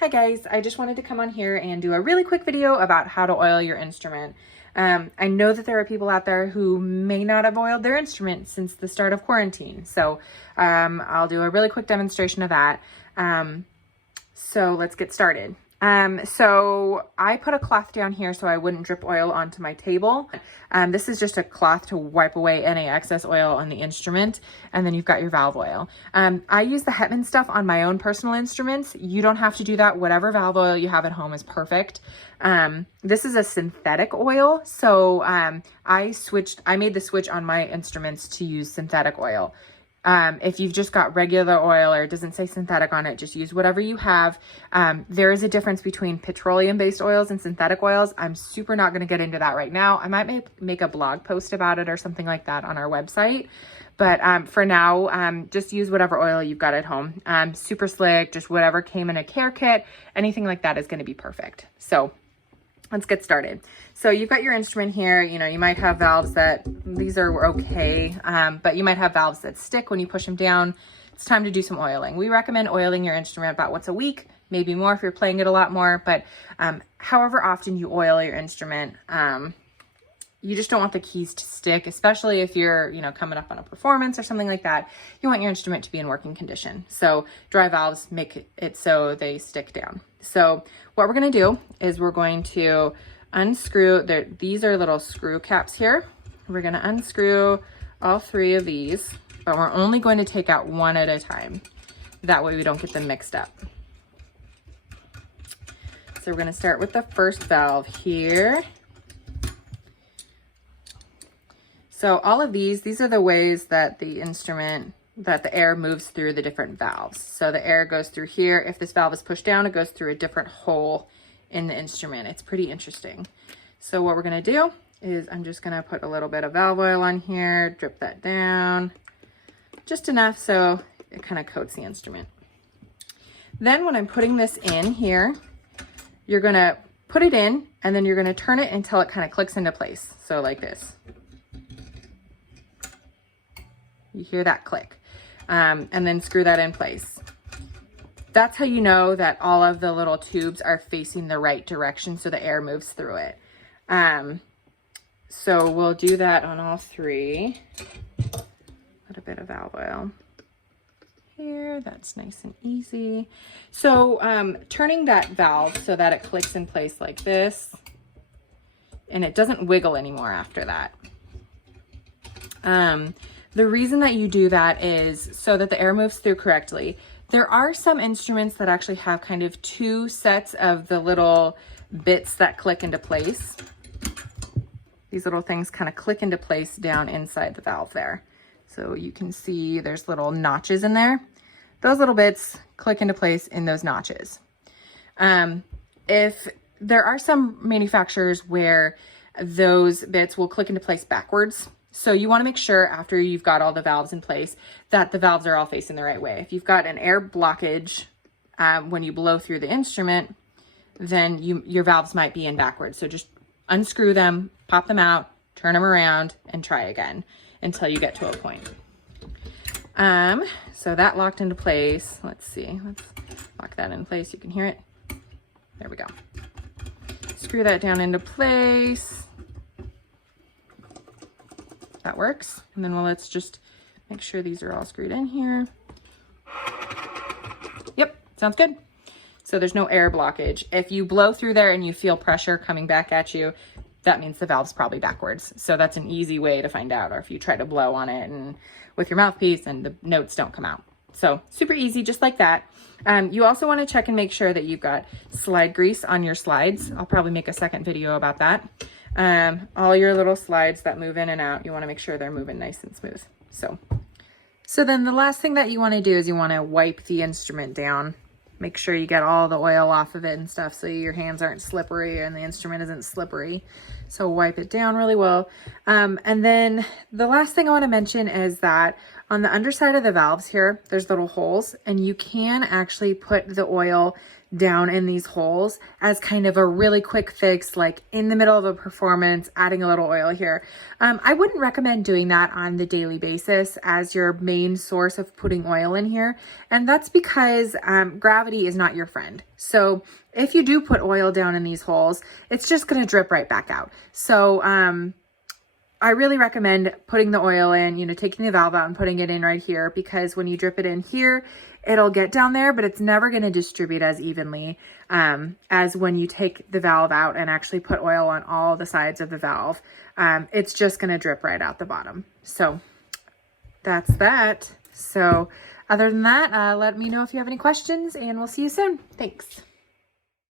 Hi guys, I just wanted to come on here and do a really quick video about how to oil your instrument. I know that there are people out there who may not have oiled their instrument since the start of quarantine. So I'll do a really quick demonstration of that. So let's get started. So I put a cloth down here so I wouldn't drip oil onto my table. This is just a cloth to wipe away any excess oil on the instrument. And then you've got your valve oil. I use the Hetman stuff on my own personal instruments. You don't have to do that. Whatever valve oil you have at home is perfect. This is a synthetic oil. So I made the switch on my instruments to use synthetic oil. If you've just got regular oil or it doesn't say synthetic on it, just use whatever you have. There is a difference between petroleum-based oils and synthetic oils. I'm super not going to get into that right now. I might make a blog post about it or something like that on our website. But for now, just use whatever oil you've got at home. Super slick, just whatever came in a care kit, anything like that is going to be perfect. So let's get started. So you've got your instrument here. You know, you might have valves that, these are okay, but you might have valves that stick when you push them down. It's time to do some oiling. We recommend oiling your instrument about once a week, maybe more if you're playing it a lot more, but however often you oil your instrument, you just don't want the keys to stick, especially if you're, you know, coming up on a performance or something like that. You want your instrument to be in working condition. So dry valves make it so they stick down. So what we're going to do is we're going to unscrew, these are little screw caps here. We're going to unscrew all three of these, but we're only going to take out one at a time. That way we don't get them mixed up. So we're going to start with the first valve here. So all of these are the ways that the air moves through the different valves. So the air goes through here. If this valve is pushed down, it goes through a different hole in the instrument. It's pretty interesting. So what we're gonna do is I'm just gonna put a little bit of valve oil on here, drip that down, just enough so it kind of coats the instrument. Then when I'm putting this in here, you're gonna put it in and then you're gonna turn it until it kind of clicks into place. So like this. You hear that click, and then screw that in place. That's how you know that all of the little tubes are facing the right direction so the air moves through it. So we'll do that on all three. Put a bit of valve oil here. That's nice and easy. So turning that valve so that it clicks in place like this, and it doesn't wiggle anymore after that. The reason that you do that is so that the air moves through correctly. There are some instruments that actually have kind of two sets of the little bits that click into place. These little things kind of click into place down inside the valve there. So you can see there's little notches in there. Those little bits click into place in those notches. If there are some manufacturers where those bits will click into place backwards. So you want to make sure after you've got all the valves in place that the valves are all facing the right way. If you've got an air blockage when you blow through the instrument, then your valves might be in backwards. So just unscrew them, pop them out, turn them around, and try again until you get to a point. So that locked into place. Let's see. Let's lock that in place. You can hear it. There we go. Screw that down into place. That works. And then let's just make sure these are all screwed in here. Yep, sounds good. So there's no air blockage. If you blow through there and you feel pressure coming back at you, that means the valve's probably backwards. So that's an easy way to find out. Or if you try to blow on it and with your mouthpiece and the notes don't come out. So super easy, just like that. You also want to check and make sure that you've got slide grease on your slides. I'll probably make a second video about that. All your little slides that move in and out, you want to make sure they're moving nice and smooth. So then the last thing that you want to do is you want to wipe the instrument down. Make sure you get all the oil off of it and stuff so your hands aren't slippery and the instrument isn't slippery. So wipe it down really well. And then the last thing I want to mention is that on the underside of the valves here, there's little holes, and you can actually put the oil down in these holes as kind of a really quick fix, like in the middle of a performance, adding a little oil here. I wouldn't recommend doing that on the daily basis as your main source of putting oil in here. And that's because gravity is not your friend. So if you do put oil down in these holes, it's just going to drip right back out. So I really recommend putting the oil in, you know, taking the valve out and putting it in right here, because when you drip it in here, it'll get down there, but it's never going to distribute as evenly as when you take the valve out and actually put oil on all the sides of the valve. It's just going to drip right out the bottom. So that's that. So other than that, let me know if you have any questions, and we'll see you soon. Thanks.